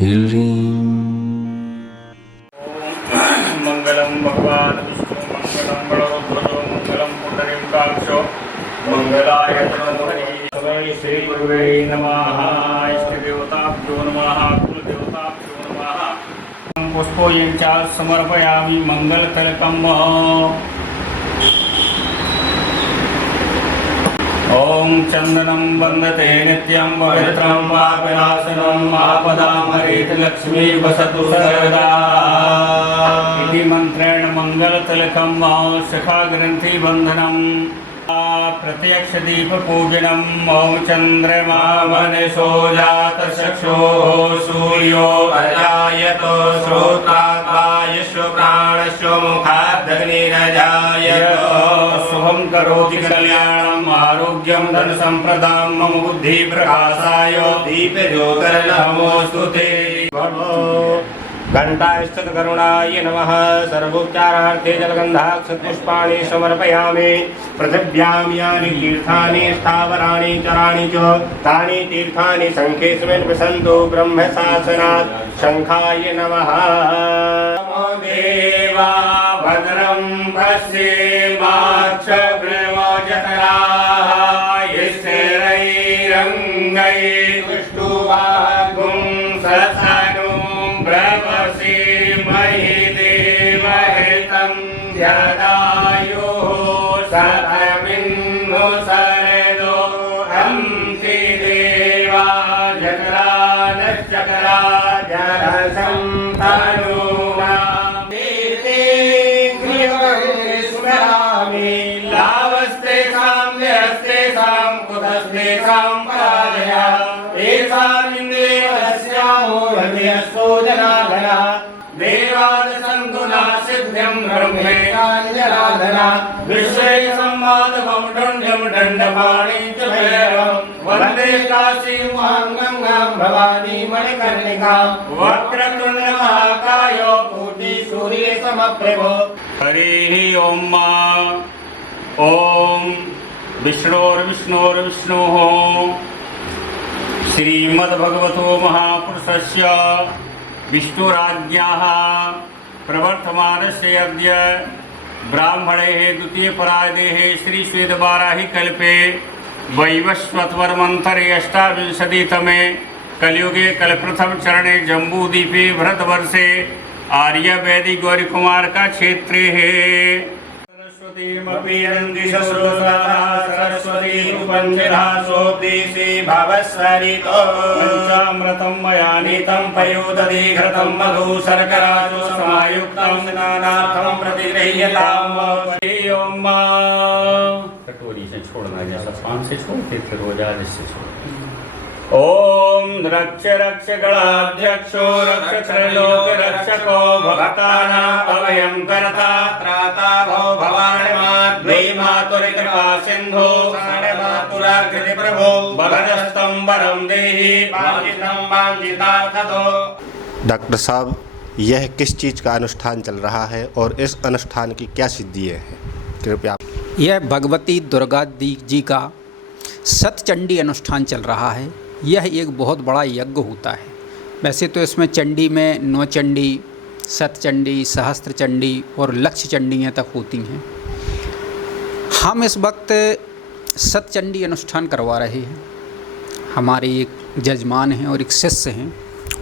ह्रीं। मंगलम भगवान विष्णु मंगलम गणोध्वजो मंगलम पुंडरीकाक्षो मंगलाय तनोहरि समय श्री गुरुवे नमः। इष्ट देवताभ्यो नमः, कुल देवताभ्यो नमः। पुष्पोऽयं च समर्पयामि मंगलतिलकम्। ओम चंदनं वंदते नित्यं पवित्रं पापनाशनं आपदां हरेत् लक्ष्मी वसतु सर्वदा इति मंत्रेण मंगलतिलकं शिखाग्रंथि बंधनम् प्रत्यक्ष दीप पूजनम्। ओम चंद्रमा मनसो जात चक्षुः सूर्यो अजायतो श्रोत्राग्निश्व प्राणश्व मुखादग्निरजायतो शुभं करोति कल्याणम् आरोग्यं धन संप्रदां मम बुद्धि प्रकाशाय दीपज्योतिर्नमोऽस्तुते। घंटास्थित करुणाय नमः। सर्वोपचारार्थे जलगन्धाक्षतपुष्पाणि समर्पयामि। पृथिव्यां यानि तीर्थानि स्थावराणि चराणि च तानि तीर्थानि शङ्खेस्मिन् विशन्तु ब्रह्मशासनात्। शङ्खाय नमः। नमो देवा भद्रं पश्येमाक्षग्रवजतराः स्थिरैरङ्गैस्तुष्टुवागुं सतनुं ब्रवसि महि देवहितं जदायुः शतमिन्नो शरदो हंसि देवा जगरानश्चकरा जलसंतनुना स्मरामि लावस्तेषां निरस्तेषां कुतस्तेषां पराजया एषामिन्देवस्यामो हृदयस्थो जनार्दना देवादसन्तु नासिद्ध्यं ब्रह्मेणाञ्जनार्दना विश्वे संवादवं दण्डं दण्डपाणिं च भैरवं वन्दे काशीं महागङ्गां भवानी मणिकर्णिकां वक्रतुण्डमहाकाय कोटिसूर्यसमप्रभो। हरिः ओम। ओम विष्णोर्विष्णोर्विष्णुः श्रीमद्भगवतो महापुरुषस्य विष्णुराज्ञाः प्रवर्तमानस्य अद्य ब्राह्मणेः द्वितीयपरादेः श्रीश्वेतवाराहि कल्पे वैवस्वतवर्मन्तरे अष्टाविंशतितमे कलियुगे कलप्रथम चरणे जम्बूद्वीपे भरतवर्षे आर्यवैदिक गौरीकुमार का क्षेत्रे है। सरस्वती रूपञ्चिधासोद्देशे भवस्वरितो पंचामृतं मया नीतं पयोदधिघृतं मधु शर्कराजो समायुक्तं स्नानार्थं प्रतिगृह्यताम्। ओम। कटोरी से छोड़ना, जैसा पान से छोड़ते थे रोजा से छोड़। ओम रक्ष रक्ष गणाध्यक्षो रक्ष त्रैलोक रक्षको भक्तानां अभयं कर्ता त्राता भव भवानिमात् द्वै मातुरिकृपा सिन्धो षण्मातुराकृति प्रभो भगतस्तं वरं देहि वाञ्छितं वाञ्छितार्थतो। डॉक्टर साहब, यह किस चीज़ का अनुष्ठान चल रहा है और इस अनुष्ठान की क्या सिद्धियाँ हैं, कृपया। यह भगवती दुर्गा जी का सतचंडी अनुष्ठान चल रहा है। यह एक बहुत बड़ा यज्ञ होता है। वैसे तो इसमें चंडी में नौचंडी, सतचंडी, सहस्त्रचंडी और लक्ष्य चंडियाँ तक होती हैं। हम इस वक्त सतचंडी अनुष्ठान करवा रहे हैं। हमारे एक जजमान हैं और एक शिष्य हैं,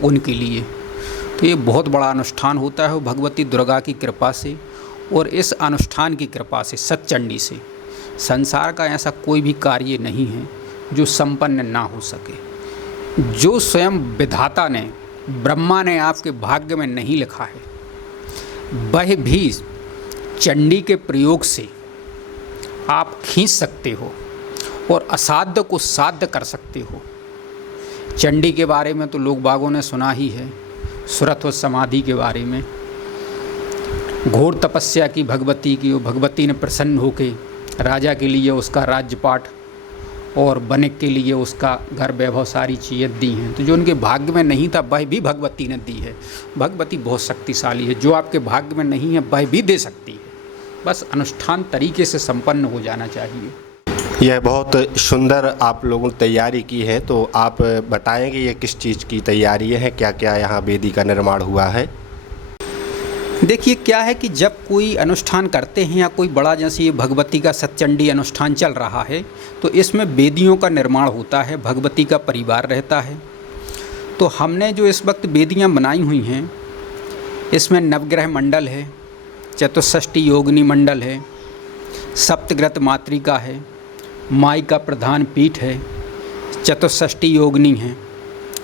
उनके लिए। तो ये बहुत बड़ा अनुष्ठान होता है भगवती दुर्गा की कृपा से, और इस अनुष्ठान की कृपा से, सतचंडी से, संसार का ऐसा कोई भी कार्य नहीं है जो संपन्न ना हो सके। जो स्वयं विधाता ने, ब्रह्मा ने आपके भाग्य में नहीं लिखा है, वह भी चंडी के प्रयोग से आप खींच सकते हो और असाध्य को साध्य कर सकते हो। चंडी के बारे में तो लोग बागों ने सुना ही है, सुरत्व समाधि के बारे में। घोर तपस्या की भगवती की, वो भगवती ने प्रसन्न होकर राजा के लिए उसका राज्यपाठ और वणिक के लिए उसका घर वैभव सारी चीज़ें दी हैं। तो जो उनके भाग्य में नहीं था वह भी भगवती ने दी है। भगवती बहुत शक्तिशाली है, जो आपके भाग्य में नहीं है वह भी दे सकती है। बस अनुष्ठान तरीके से संपन्न हो जाना चाहिए। यह बहुत सुंदर आप लोगों ने तैयारी की है, तो आप बताएंगे ये किस चीज़ की तैयारी है, क्या क्या यहाँ वेदी का निर्माण हुआ है? देखिए क्या है कि जब कोई अनुष्ठान करते हैं या कोई बड़ा, जैसे ये भगवती का सतचंडी अनुष्ठान चल रहा है, तो इसमें वेदियों का निर्माण होता है, भगवती का परिवार रहता है। तो हमने जो इस वक्त वेदियाँ बनाई हुई हैं, इसमें नवग्रह मंडल है, चतुष्षष्ठी योगिनी मंडल है, सप्तग्रत मातृका है, माई का प्रधान पीठ है, चतुष्षष्ठी योगिनी है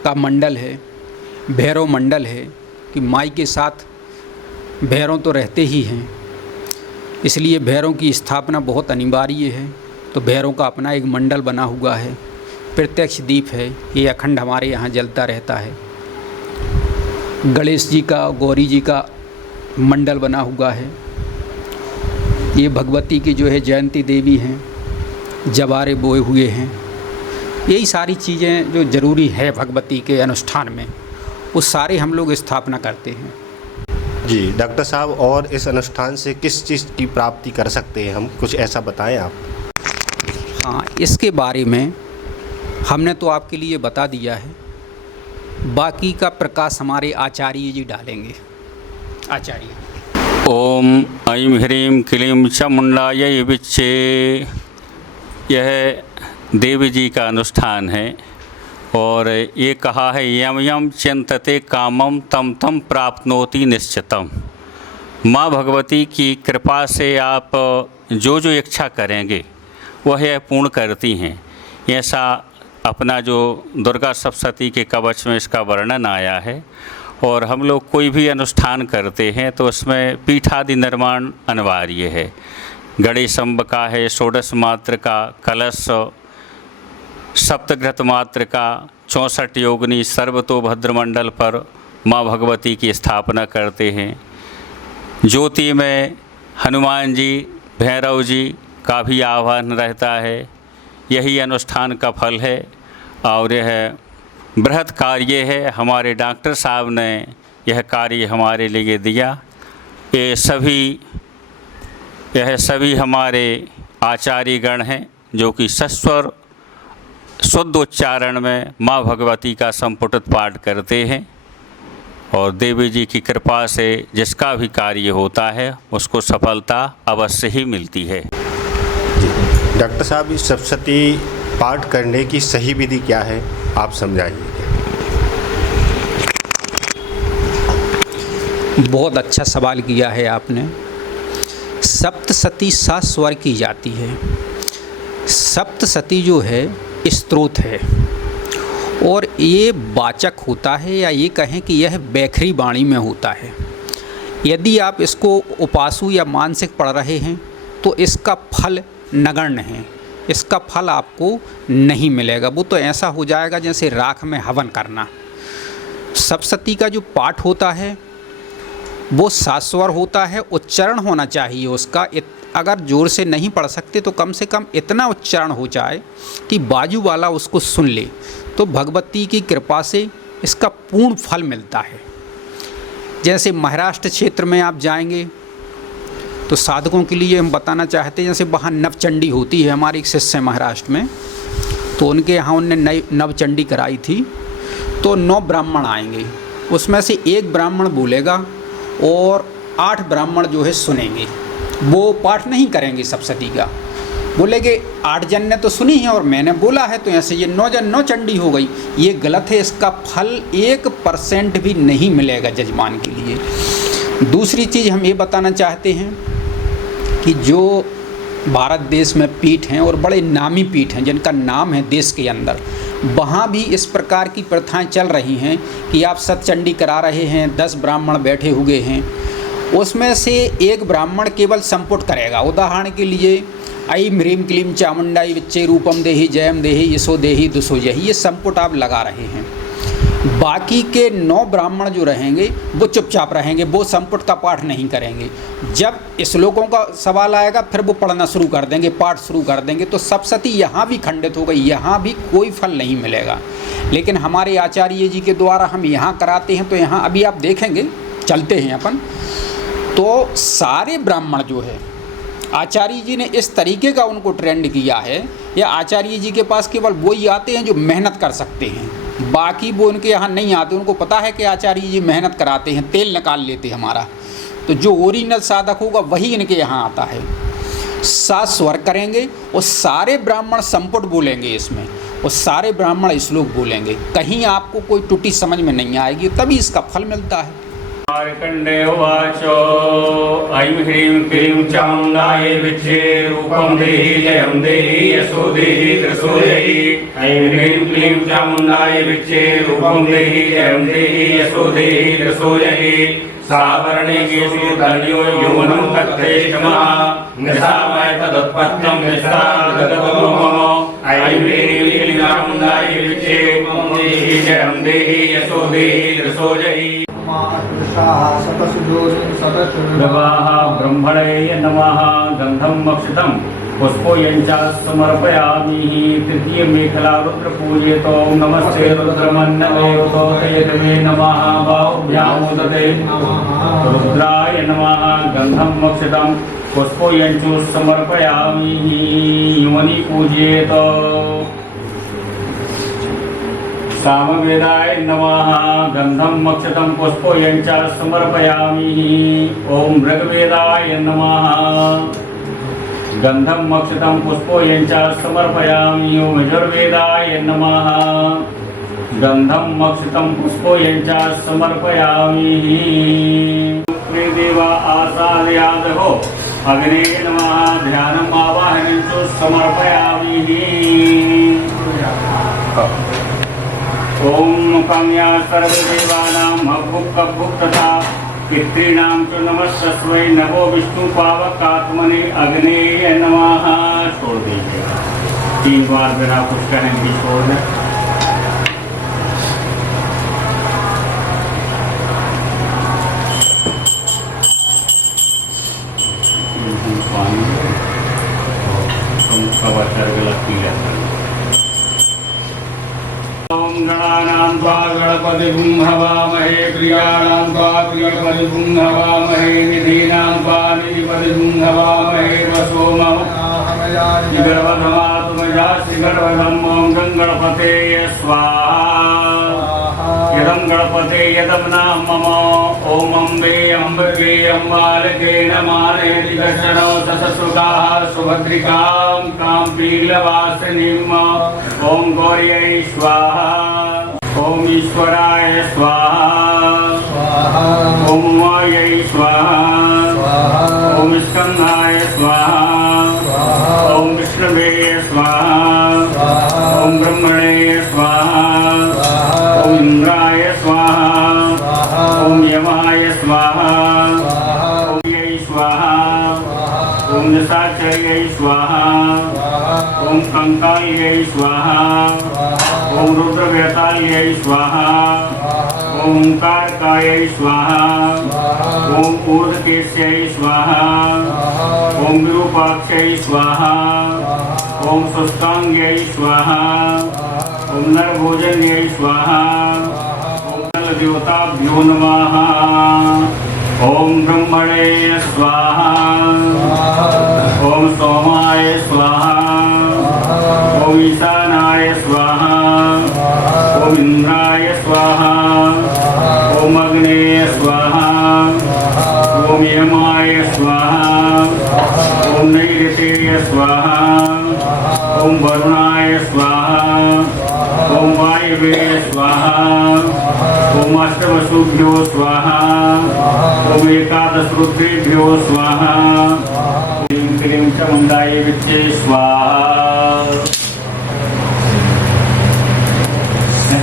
का मंडल है, भैरव मंडल है कि माई के साथ भैरव तो रहते ही हैं, इसलिए भैरव की स्थापना बहुत अनिवार्य है। तो भैरव का अपना एक मंडल बना हुआ है, प्रत्यक्ष दीप है, ये अखंड हमारे यहाँ जलता रहता है। गणेश जी का, गौरी जी का मंडल बना हुआ है। ये भगवती की जो है जयंती देवी हैं, जवारे बोए हुए हैं। यही सारी चीज़ें जो ज़रूरी है भगवती के अनुष्ठान में, वो सारे हम लोग स्थापना करते हैं। जी डॉक्टर साहब, और इस अनुष्ठान से किस चीज़ की प्राप्ति कर सकते हैं हम, कुछ ऐसा बताएं आप। हाँ, इसके बारे में हमने तो आपके लिए बता दिया है, बाकी का प्रकाश हमारे आचार्य जी डालेंगे। आचार्य। ओम ऐं ह्रीं क्लीं चामुंडायै विच्चे। यह देवी जी का अनुष्ठान है और ये कहा है यम यम चिंतते कामम तम तम प्राप्नोति निश्चितम। माँ भगवती की कृपा से आप जो जो इच्छा करेंगे वह यह पूर्ण करती हैं। ऐसा अपना जो दुर्गा सप्तशती के कवच में इसका वर्णन आया है। और हम लोग कोई भी अनुष्ठान करते हैं तो उसमें पीठादि निर्माण अनिवार्य है। गणेश अम्ब का है, षोडश मात्र का, कलश, सप्तघृत मात्र का, 64 योगिनी सर्वतोभद्र मंडल पर माँ भगवती की स्थापना करते हैं। ज्योति में हनुमान जी, भैरव जी का भी आह्वान रहता है। यही अनुष्ठान का फल है और यह बृहत् कार्य है। हमारे डॉक्टर साहब ने यह कार्य हमारे लिए दिया। यह सभी हमारे आचार्यगण हैं जो कि सस्वर शुद्ध उच्चारण में माँ भगवती का संपुटित पाठ करते हैं और देवी जी की कृपा से जिसका भी कार्य होता है उसको सफलता अवश्य ही मिलती है। डॉक्टर साहब, इस सप्तशती पाठ करने की सही विधि क्या है, आप समझाइए। बहुत अच्छा सवाल किया है आपने। सप्तशती 7 स्वर की जाती है। सप्तशती जो है स्त्रोत है और ये वाचक होता है, या ये कहें कि यह बैखरी वाणी में होता है। यदि आप इसको उपासु या मानसिक पढ़ रहे हैं तो इसका फल नगण्य है, इसका फल आपको नहीं मिलेगा। वो तो ऐसा हो जाएगा जैसे राख में हवन करना। सप्तशती का जो पाठ होता है वो 7 स्वर होता है। उच्चारण होना चाहिए उसका, अगर ज़ोर से नहीं पढ़ सकते तो कम से कम इतना उच्चारण हो जाए कि बाजू वाला उसको सुन ले, तो भगवती की कृपा से इसका पूर्ण फल मिलता है। जैसे महाराष्ट्र क्षेत्र में आप जाएंगे तो साधकों के लिए हम बताना चाहते हैं, जैसे वहाँ नवचंडी होती है। हमारे एक शिष्य हैं महाराष्ट्र में, तो उनके यहाँ उनने नवचंडी कराई थी। तो 9 ब्राह्मण आएंगे, उसमें से 1 ब्राह्मण बोलेगा और 8 ब्राह्मण जो है सुनेंगे। वो पाठ नहीं करेंगे सप्तशती का, बोलेंगे 8 जन ने तो सुनी है और मैंने बोला है, तो ऐसे ये 9 जन 9 चंडी हो गई। ये गलत है, इसका फल 1% भी नहीं मिलेगा जजमान के लिए। दूसरी चीज़ हम ये बताना चाहते हैं कि जो भारत देश में पीठ हैं और बड़े नामी पीठ हैं जिनका नाम है देश के अंदर, वहाँ भी इस प्रकार की प्रथाएं चल रही हैं कि आप सतचंडी करा रहे हैं, 10 ब्राह्मण बैठे हुए हैं, उसमें से 1 ब्राह्मण केवल संपुट करेगा। उदाहरण के लिए ऐं ह्रीं क्लीं चामुंडाई विच्चे रूपम देहि जयम देहि यशो देहि दुसो यही, ये संपुट आप लगा रहे हैं। बाकी के 9 ब्राह्मण जो रहेंगे वो चुपचाप रहेंगे, वो संपुट का पाठ नहीं करेंगे। जब श्लोकों का सवाल आएगा फिर वो पढ़ना शुरू कर देंगे, पाठ शुरू कर देंगे। तो सप्तशती यहाँ भी खंडित हो गई, यहाँ भी कोई फल नहीं मिलेगा। लेकिन हमारे आचार्य जी के द्वारा हम यहाँ कराते हैं, तो यहाँ अभी आप देखेंगे, चलते हैं अपन, तो सारे ब्राह्मण जो है आचार्य जी ने इस तरीके का उनको ट्रेंड किया है या आचार्य जी के पास केवल वो ही आते हैं जो मेहनत कर सकते हैं, बाकी वो उनके यहाँ नहीं आते। उनको पता है कि आचार्य जी मेहनत कराते हैं, तेल निकाल लेते हैं हमारा, तो जो ओरिजिनल साधक होगा वही इनके यहाँ आता है। 7 स्वर करेंगे और सारे ब्राह्मण संपुट बोलेंगे इसमें, और सारे ब्राह्मण श्लोक बोलेंगे, कहीं आपको कोई त्रुटि समझ में नहीं आएगी, तभी इसका फल मिलता है। मार्कण्डेय उवाच ऐं ह्रीं क्लीं चामुण्डायै विद्ये रूपं देहि जयं देहि यशो देहि दृशो देहि। ऐं ह्रीं क्लीं चामुण्डायै विद्ये रूपं देहि जयं देहि यशो देहि दृशो देहि। सावर्णिकेषु धन्यो यौवनं तत्तेषमः निशामय तदुत्पत्तं निष्ठागतो मम। ऐं ह्रीं क्लीं चामुण्डायै विद्ये रूपं देहि जयं देहि यशो देहि दृशो देहि। प्रवाह ब्रह्मणे नमः गंधम मक्षितं पुष्पोयञ्च समर्पयामि। तृतीय मेखला रुद्र पूजयतो नमस्ते रुद्रमन्नवे रुद्रोदयते नमः बाहुभ्यामुदते रुद्राय नमः गंधम मक्षितं पुष्पोयञ्च समर्पयामि। युमनि पूजयतो सामवेदाय नमः गंधम मक्षतं पुष्पोयञ्च समर्पयामि। ओम ऋग्वेदाय नमः गंधम मक्षतं पुष्पोयञ्च समर्पयामि। ओम यजुर्वेदाय नमः गंधम मक्षतं पुष्पोयञ्च समर्पयामि। देवा आसादयादहो अग्ने नमः ध्यानम् आवाहनं च समर्पयामि। ओम काम्या सर्वदेवानां भुक् तथा पितॄणां च नमस्तस्मै नमो विष्णुपावकात्मने अग्नेय नमः। छोड़ दीजिए 3 बार बिना कुछ करेंगे छोड़ दें। पानी ओम गणानां त्वा गणपतिं हवामहे प्रियाणां त्वा प्रियपतिं हवामहे निधीनां त्वा निधिपतिं हवामहे वसो मम गर्भधमातुमजासि गर्भधम्। ओम गणपते स्वाहा यदं गणपते यदं नाम मम। ओम अम्बे अम्बके अम्बालके नमानेति दशनो दशसुताः सुभद्रिकां कां पीलवासिनीम्। ओम गौर्यै स्वाहा ओम ईश्वराय स्वाहा ओम उमायै स्वाहा ओम स्कंदाय स्वाहा ओम विष्णवे स्वाहा ओम ब्रह्मणे स्वाहा ओम इंद्राय स्वाहा ओम यमाय स्वाहा ओम यै स्वाहा ओम निशाचर्यै स्वाहा ओम कंकाल्यै स्वाहा ओम रुद्रवेताल्यै स्वाहा ओम ओंकारकायै स्वाहा ओम ऊर्ध्वकेश्यै स्वाहा ओम विरूपाक्षै स्वाहा ओम सुष्टांग्यै स्वाहा ओम नरभोजन्यै स्वाहा ओम नलदेवताभ्यो नमः। ओम ब्रह्मणे स्वाहा ओम सोमाय स्वाहा ओम ईशानाय स्वाहा ओम इंद्राय स्वाहा ओम अग्ने स्वाहा ओम यमाय स्वाहा ओम नैऋतेय स्वाहा ओम वरुणाय स्वाहा ओम वायवे स्वाहा ओम अष्टवसुभ्यो स्वाहा ओम एकादश रुद्रेभ्यो स्वाहा। क्लीं क्लीं चामुण्डायै विद्ये स्वाहा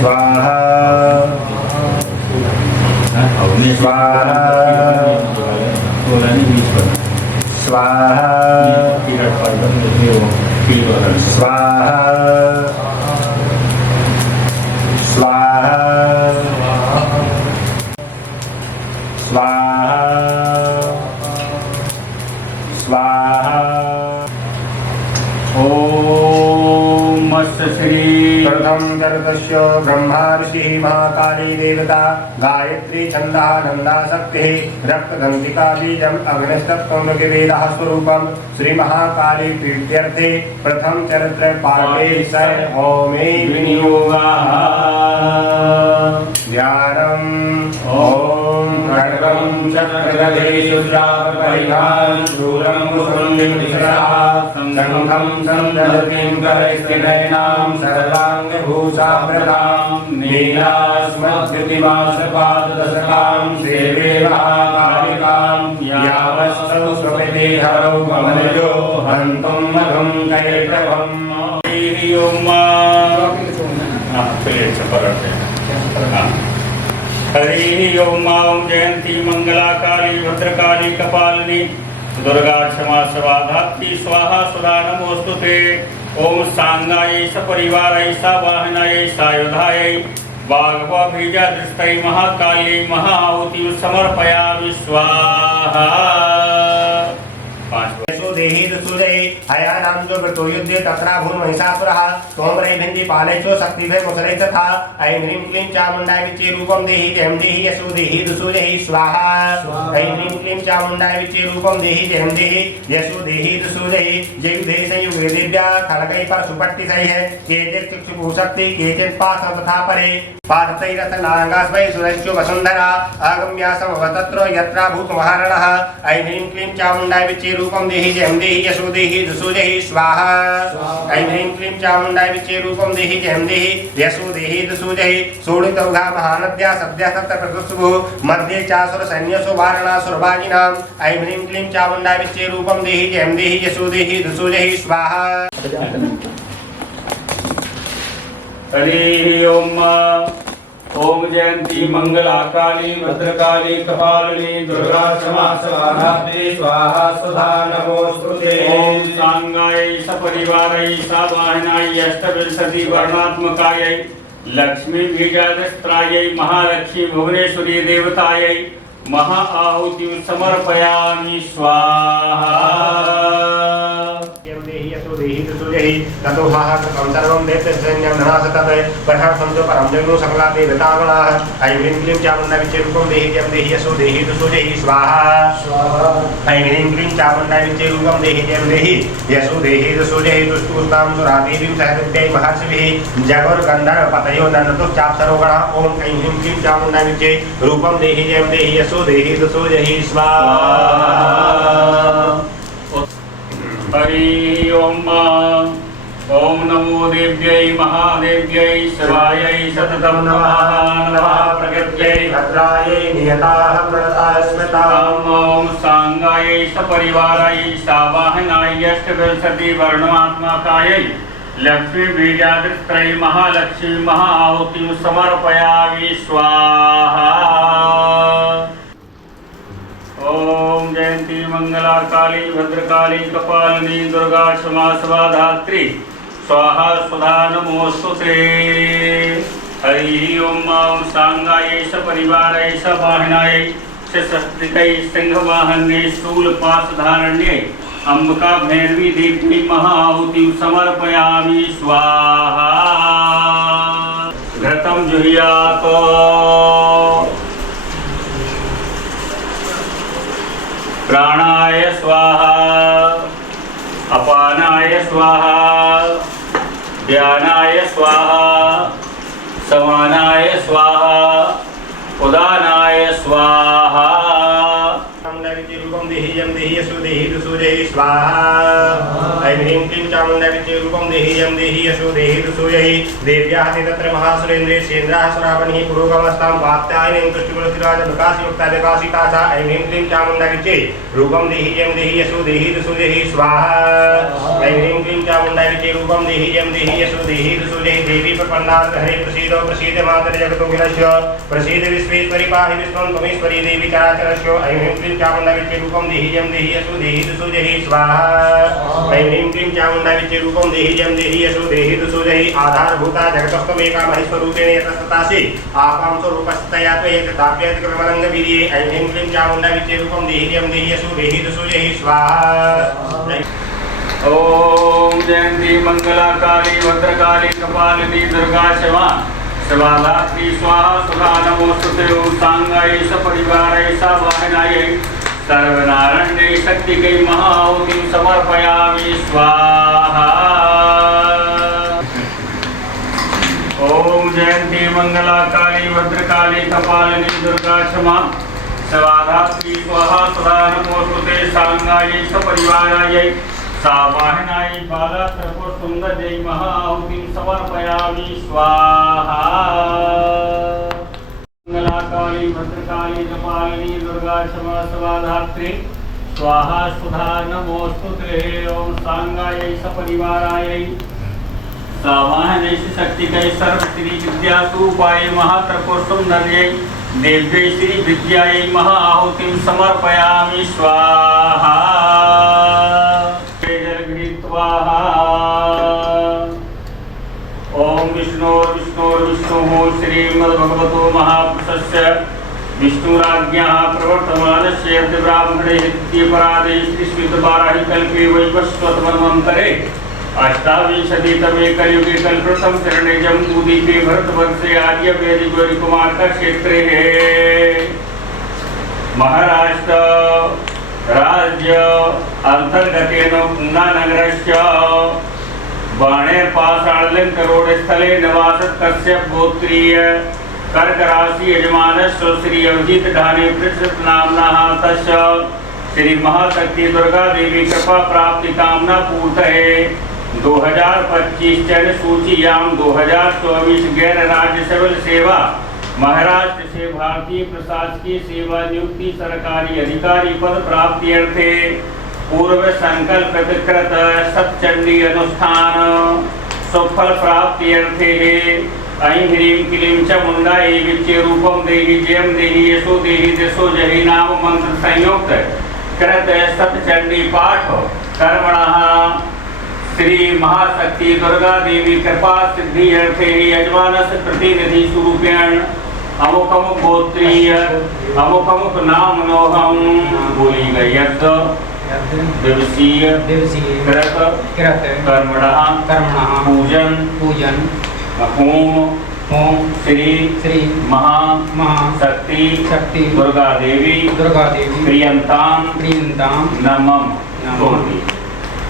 स्वाहा स्वाहा स्वाहा स्वाहा स्वाहा स्वाहा स्वाहा। ओम श्री प्रथम चरतस्य ब्रह्मा ऋषिः महाकाली देवता गायत्री छन्दः नन्दा शक्तिः रक्तगन्धिका बीजम् अग्निस्तत्त्वमृगवेदः स्वरूपं श्री महाकाली प्रीत्यर्थे प्रथम चरित्र पाठेश्वर होमे विनियोगाः ध्यानम् ॐ खड्गं चक्रगदे शुद्रापरिहां शूलं मुकुन्दं दिशः शङ्खं सन्दधतीं करैस्त्रिनयनां सर्वाङ्गभूषाप्रदां नीलास्मद्युतिवासपाददशकां सेवे महाकालिकां यावत्सौ स्वपिते हरौ कमलयो हन्तुं मधुं कैटभम् हरि ओम मां जयंती मंगला काली भद्रकाली कपालिनी दुर्गा क्षमा स्वाधात्री स्वाहा सुधा नमोस्तुते। ओम सांगायै सपरिवारै सावाहनायै सायुधायै वाग्भीजा दृष्टै महाकाल्यै महाआहुतिं समर्पयामि स्वाहा। देहि दुसुदे हयानां जो व्रतो युद्धे तत्रा भून् महिषासुरः तोमरै भिन्धि पालैचो शक्तिभय मुसरै तथा ऐं ह्रीं क्लीं चामुण्डाय विच्चे रूपं देहि जयं देहि यशो देहि दुसुदेहि स्वाहा। ऐं ह्रीं क्लीं चामुण्डाय विच्चे रूपं देहि जयं देहि यशो देहि दुसुदेहि जयुधे संयुगे दिव्या खड्गैः परशुपट्टिसैः केचित् चक्षुभूशक्ति केचित् पाशं तथा परे पादतैरथनागास्मै सुरश्चो वसुन्धरा आगम्या समवतत्र यत्रा भूतमहारणः। ऐं ह्रीं क्लीं चामुण्डाय विच्चे रूपं देहि जयं देहि यशो देहि दुसुदेहि स्वाहा। ऐं ह्रीं क्लीं चामुण्डाय विच्चे रूपं देहि जयं देहि यशो देहि दुसुदेहि शोणितौघा महानद्या सद्यः तत्र प्रकृत्सुभुः मध्ये चासुर सैन्यसु वारणासुरवाजिनाम्। ऐं ह्रीं क्लीं चामुण्डाय विच्चे रूपं देहि जयं देहि यशो देहि दुसुदेहि स्वाहा। हरि ओम ओम जयंती मंगला काली भद्रकाली कपालिनी दुर्गा क्षमा स्वाधात्री स्वाहा सुधा नमोस्तुते। ओम सांगायै सपरिवारै सावाहनायै अष्टविंशति वर्णात्मकायै लक्ष्मी बीजादस्त्रायै महालक्ष्मी भुवनेश्वरी देवतायै महाआहुतिं समर्पयामि स्वाहा। ततो महाकृतं सर्वं दैत्यसैन्यं धनासतत् पठासंतो परं जगनो सकला देवतागणाः। ऐं ह्रीं क्लीं चामुण्डाय विच्चे रूपं देहि जयं देहि यशो देहि दुसुदेहि स्वाहा। ऐं ह्रीं क्लीं चामुण्डाय विच्चे रूपं देहि जयं देहि यशो देहि दुसुदेहि दुष्टुस्तां सुरादेवीं सहदेव्यै महर्षिभिः जगोर्गन्धर्वपतयो नन्दतुश्चाप्सरोगणः। ॐ ऐं ह्रीं क्लीं चामुण्डाय विच्चे रूपं देहि जयं देहि यशो देहि दुसुदेहि स्वाहा। हरि ओम ओम नमो देव्यै महादेव्यै शिवायै सततं नमः नमः प्रकृत्यै भद्रायै नियताः व्रताः स्मृताम्। ओम सांगायै सपरिवारायै सावाहनायै अष्टविंशति वर्णात्मकायै लक्ष्मी बीजादृत्यै महालक्ष्मी महाआहुतिं समर्पयामि स्वाहा। ओम जयंती मंगला काली भद्रकाली कपालिनी दुर्गा क्षमा स्वाधात्री स्वाहा सुधा नमोस्तुते। हरि ओम मां सांगायै सपरिवारै सवाहनायै सशस्त्रिकै सिंहवाहन्यै शूलपाशधारण्यै अंबिका भैरवी देवी महाआहुतिं समर्पयामि स्वाहा। घृतं जुह्यात् प्राणाय स्वाहा अपानाय स्वाहा ध्यानाय स्वाहा समानाय स्वाहा उदानाय स्वाहा। रूपं देहि जयं देहि यशो देहि दुसुदेहि स्वाहा। ऐं ह्रीं क्लीं चामुण्डाय विच्चे रूपं देहि जयं देहि यशो देहि दुसुदेहि देव्याः ते तत्र महासुरेन्द्रेन्द्राः सुरावणिः पुरोगमस्तां वात्यायनीं तुष्टिकुलतिराजप्रकाशयुक्ता विकासिता सा। ऐं ह्रीं क्लीं चामुण्डाय विच्चे रूपं देहि जयं देहि यशो देहि दुसुदेहि स्वाहा। ऐं ह्रीं क्लीं चामुण्डाय विच्चे रूपं देहि जयं देहि यशो देहि दुसुदेहि देवी प्रपन्नात् हरे प्रसीद प्रसीद मातर् जगतोऽखिलस्य प्रसीद विश्वेश्वरि पाहि विश्वं त्वमेश्वरी देवी चराचरस्य। ऐं ह्रीं क्लीं चामुण्डाय विच्चे रूपं देहि जयं देहि यशो देहि दुसुदेहि स्वाहा। ऐं ह्रीं क्लीं चामुण्डाय विच्चे रूपं देहि जयं देहि यशो देहि दुसुदेहि आधारभूता जगतस्त्वमेका महेश्वरूपेण यतस्ततासि आपां स्वरूपस्तया त्वयेतदाप्येत कृतमनङ्गवीर्ये। ऐं ह्रीं क्लीं चामुण्डाय विच्चे रूपं देहि जयं देहि यशो देहि दुसुदेहि स्वाहा। ओम जयंती मंगला काली भद्रकाली कपालिनी दुर्गा शिवा शिवाधात्री स्वाहा सुधा नमोस्तुते ओम सांगाय सपरिवाराय सावाहनाय सर्वनारायण्यै शक्तिकै महाहुतिं समर्पयामि स्वाहा। ओम जयंती मंगला काली भद्रकाली कपालिनी दुर्गा क्षमा शिवाधात्री स्वाहा सुधा नमोस्तुते सांगाय सपरिवाराय सावाहनाय बाला सर्वसुंदरै महाहुतिं समर्पयामि स्वाहा। मंगला काली भद्रकाली कपालिनी दुर्गा क्षमा शिवाधात्री स्वाहा सुधा नमोस्तुते ओम सांगाय सपरिवाराय सावाहनै शक्तिकै सर्वश्री विद्यास्वरूपाय महात्रिपुरसुंदर्यै देव्यै श्री विद्यायै महाआहुतिं समर्पयामि स्वाहा। ओम विष्णुर्विष्णुर्विष्णुः श्रीमद्भगवतो महापुरुषस्य विष्णुराज्ञः प्रवर्तमानस्य ब्राह्मणे द्वितीयपरादे श्रीश्वेतवाराहिकल्पे वैवस्वतमन्वन्तरे अष्टाविंशतितमे कलियुगे कल्पप्रथम चरणे जम्बूद्वीपे भरतवर्षे आर्यवैदिककुमारका क्षेत्रे महाराष्ट्र राज्य अंतर्गतेन पूनानगरस्य बाणेरपाषाणलङ्करोडस्थले निवासत् कश्यप गोत्रीय कर्कराशि यजमानस्य श्री अभिजित ढाने पृथ्वी नाम्नः तस्य श्री महाशक्ति दुर्गा देवी कृपा प्राप्ति कामना पूर्तये 2025 जन सूचीयां 2024 गैर राज्य सिविल सेवा महाराष्ट्र से भारतीय प्रशासकीय सेवा नियुक्ति सरकारी अधिकारी पद प्राप्ति अर्थे पूर्व संकल्पित कृत सप्तचंडी अनुष्ठान सुफल प्राप्ति अर्थे ऐं ह्रीं क्लीं चामुंडा विच्चे रूपम देहि जयम देहि यशो देहि दिशो जहि नाम मंत्र संयुक्त कृत सप्तचंडी पाठ कर्मणः श्री महाशक्ति दुर्गा देवी कृपा सिद्धि अर्थे यजमानस्य प्रतिनिधि स्वरूपेण अमुक अमुक गोत्रीय अमुक अमुक नाम नोहम बोली गई दिवसीय कृत कर्मणः पूजन होम श्री महाशक्ति दुर्गा देवी प्रियंताम नमम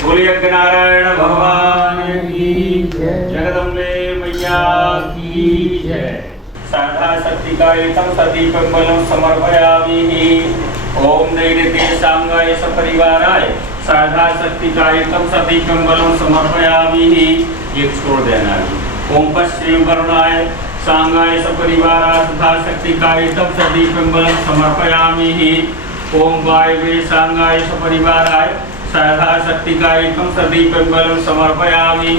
बोलिए नारायण भगवान की जगदम्बे मैया की जय। साधा शक्ति का एकम सदीपं बलं समर्पयामि। ओम नैऋत्ये सांगाय सपरिवाराय साधा शक्ति का एकम सदीपं बलं समर्पयामि। एक छोड़ देना। ओम पश्चिम वरुणाय सांगाय सपरिवाराय साधा शक्ति का एकम सदीपं बलं समर्पयामि। ओम वायवे सांगाय सपरिवाराय साधा शक्ति का एकम सदीपं बलं समर्पयामि।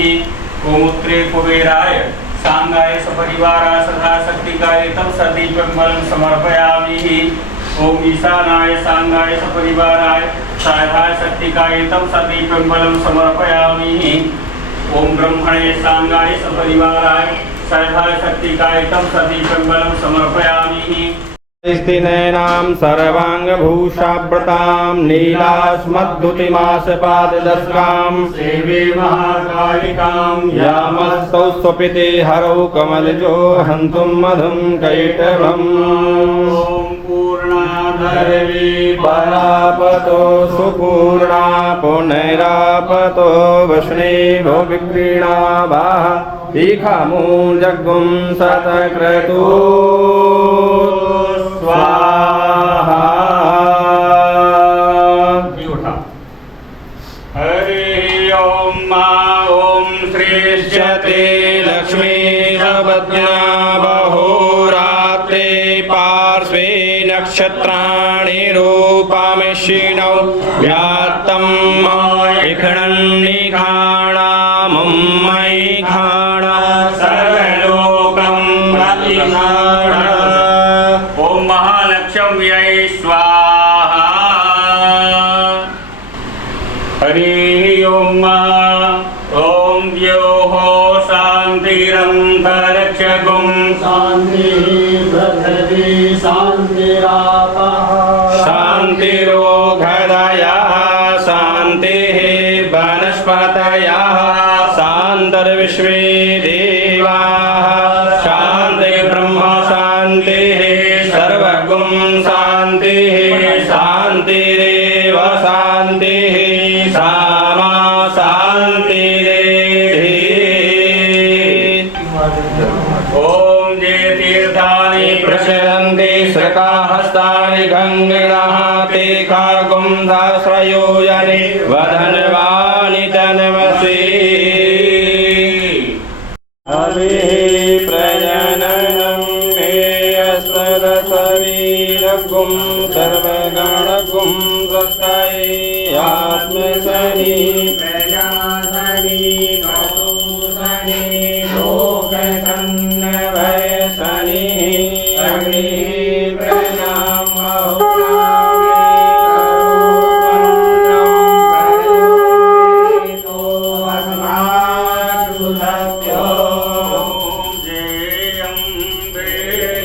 ओम उत्तरे कुबेराय सांगाय सपरिवाराय साधा शक्ति का एकम सदीपं बलं समर्पयामि। ओम ईशानाय सांगाय सपरिवाराय साधा शक्ति का एकम सदीपं बलं समर्पयामि। ओम ब्रह्मणे सांगाय सपरिवाराय साधा शक्ति का एकम सदीपं बलं समर्पयामि। स्थिनैनां सर्वाङ्गभूषाव्रतां नीलास्मद्दुतिमासपाददस्कां सेवे महाकालिकां यामस्तौ स्वपिते हरौ कमलजो हन्तुं मधुं कैटभम्। ओम पूर्णाधरवी परापतो सुपूर्णा पुनैरापतो वष्णेभो विक्रीणावाः ईखामो जग्गुं शतक्रतु स्वाहा। हरि ओम ओम श्रीश्चते लक्ष्मी सपत्न्या बहोरात्रे पार्श्वे नक्षत्राणि रूपामिषिणौ व्यात्तं इखणन्निखाणामम्मैखाणा सर्वलोकं प्रतिखाण। ओम महालक्ष्म्यै स्वाहा। हरि ओम ओम द्योः शान्तिरन्तरिक्षगुं शान्तिरोगदया शान्तिः वनस्पतिः गुं शान्तिः शान्तिरेव शान्तिः सामा शान्तिरेधि ॐ ये तीर्थानि प्रशयन्ति श्रकाहस्तानि गङ्गिणः ते खागुं सहस्रयोजने वदनवानि तन्वसि अभिः प्रजननं मे अस्मदशरीरगुं सर्वगणगुं स्वस्यै आत्मसनि प्रजासनि नौसनि लोकसन्नभयसनि अग्निः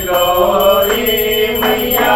गौरी मैया